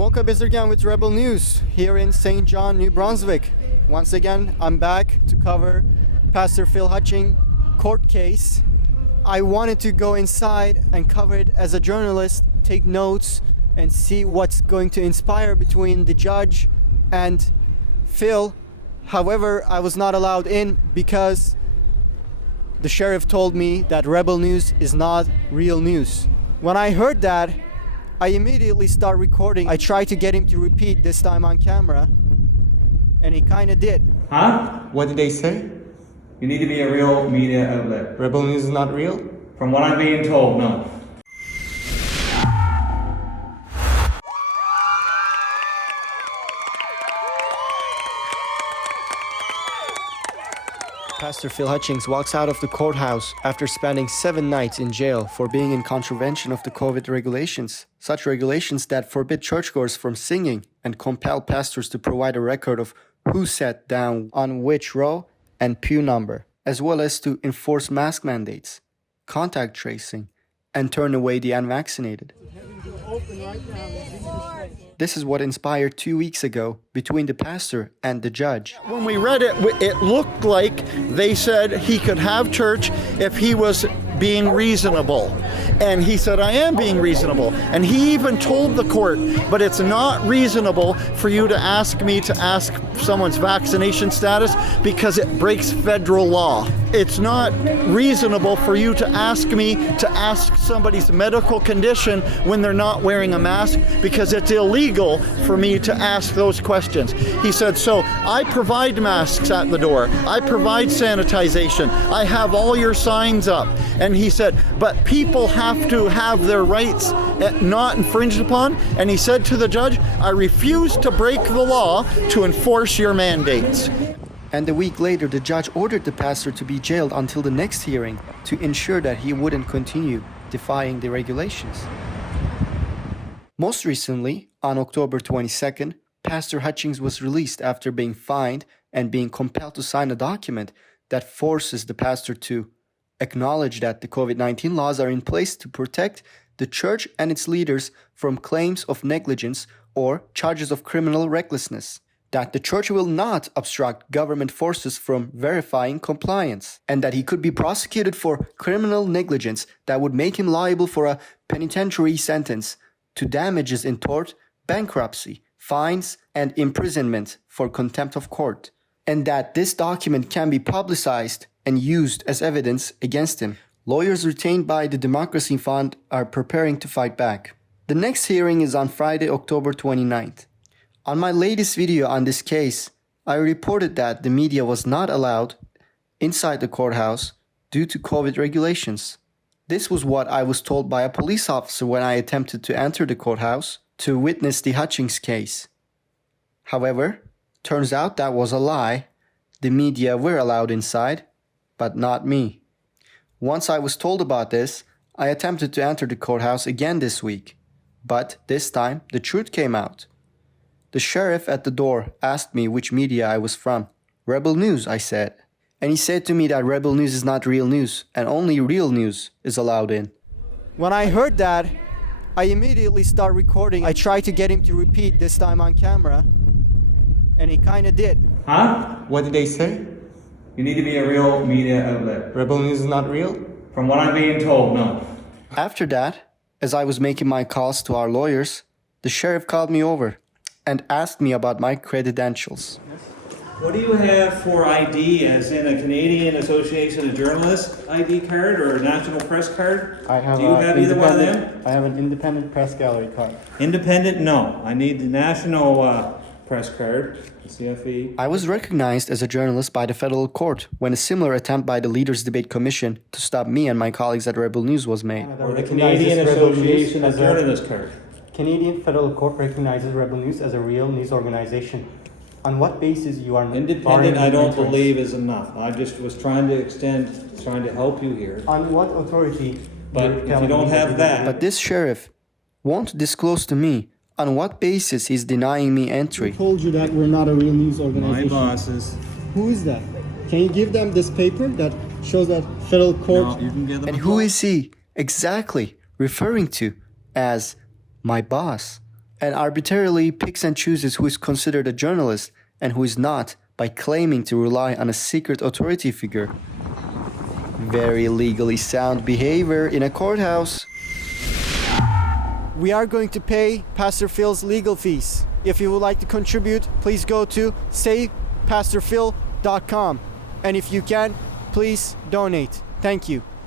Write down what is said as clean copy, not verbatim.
Mocha Bezirgan with Rebel News here in St. John, New Brunswick. Once again, I'm back to cover Pastor Phil Hutchings court case. I wanted to go inside and cover it as a journalist, take notes, and see what's going to inspire between the judge and Phil. However, I was not allowed in because the sheriff told me that Rebel News is not real news. When I heard that, I immediately start recording. I tried to get him to repeat, this time on camera, and he kind of did. Huh? What did they say? You need to be a real media outlet. Rebel News is not real? From what I'm being told, no. Pastor Phil Hutchings walks out of the courthouse after spending 7 nights in jail for being in contravention of the COVID regulations. Such regulations that forbid churchgoers from singing and compel pastors to provide a record of who sat down on which row and pew number, as well as to enforce mask mandates, contact tracing, and turn away the unvaccinated. This is what inspired 2 weeks ago between the pastor and the judge. When we read it, it looked like they said he could have church if he was being reasonable. And he said, I am being reasonable. And he even told the court, but it's not reasonable for you to ask me to ask someone's vaccination status because it breaks federal law. It's not reasonable for you to ask me to ask somebody's medical condition when they're not wearing a mask because it's illegal for me to ask those questions. He said, so I provide masks at the door. I provide sanitization. I have all your signs up. And he said, but people have to have their rights not infringed upon. And he said to the judge, I refuse to break the law to enforce your mandates. And a week later, the judge ordered the pastor to be jailed until the next hearing to ensure that he wouldn't continue defying the regulations. Most recently, on October 22nd, Pastor Hutchings was released after being fined and being compelled to sign a document that forces the pastor to acknowledge that the COVID-19 laws are in place to protect the church and its leaders from claims of negligence or charges of criminal recklessness, that the church will not obstruct government forces from verifying compliance, and that he could be prosecuted for criminal negligence that would make him liable for a penitentiary sentence to damages in tort, bankruptcy, fines, and imprisonment for contempt of court, and that this document can be publicized and used as evidence against him. Lawyers retained by the Democracy Fund are preparing to fight back. The next hearing is on Friday, October 29th. On my latest video on this case, I reported that the media was not allowed inside the courthouse due to COVID regulations. This was what I was told by a police officer when I attempted to enter the courthouse to witness the Hutchings case. However, turns out that was a lie. The media were allowed inside, but not me. Once I was told about this, I attempted to enter the courthouse again this week. But this time, the truth came out. The sheriff at the door asked me which media I was from. Rebel News, I said. And he said to me that Rebel News is not real news, and only real news is allowed in. When I heard that, I immediately start recording. I tried to get him to repeat, this time on camera, and he kind of did. Huh? What did they say? You need to be a real media outlet. Rebel News is not real? From what I'm being told, no. After that, as I was making my calls to our lawyers, the sheriff called me over and asked me about my credentials. What do you have for ID, as in a Canadian Association of Journalists ID card or a National Press card? I have do you have either one of them? I have an independent press gallery card. Independent? No. I need the National Press card, the CFE. I was recognized as a journalist by the federal court when a similar attempt by the Leaders Debate Commission to stop me and my colleagues at Rebel News was made. Or the Canadian Association of Journalists card. Canadian federal court recognizes Rebel News as a real news organization. On what basis you are independent? I don't believe is enough. I just was trying to help you here. On what authority? But if you don't have that. But this sheriff won't disclose to me on what basis he's denying me entry. Who told you that we're not a real news organization? My bosses. Who is that? Can you give them this paper that shows that federal court? No, you can give them. And who is he exactly referring to as my boss? and arbitrarily picks and chooses who is considered a journalist and who is not by claiming to rely on a secret authority figure. Very legally sound behavior in a courthouse. We are going to pay Pastor Phil's legal fees. If you would like to contribute, please go to savepastorphil.com. And if you can, please donate. Thank you.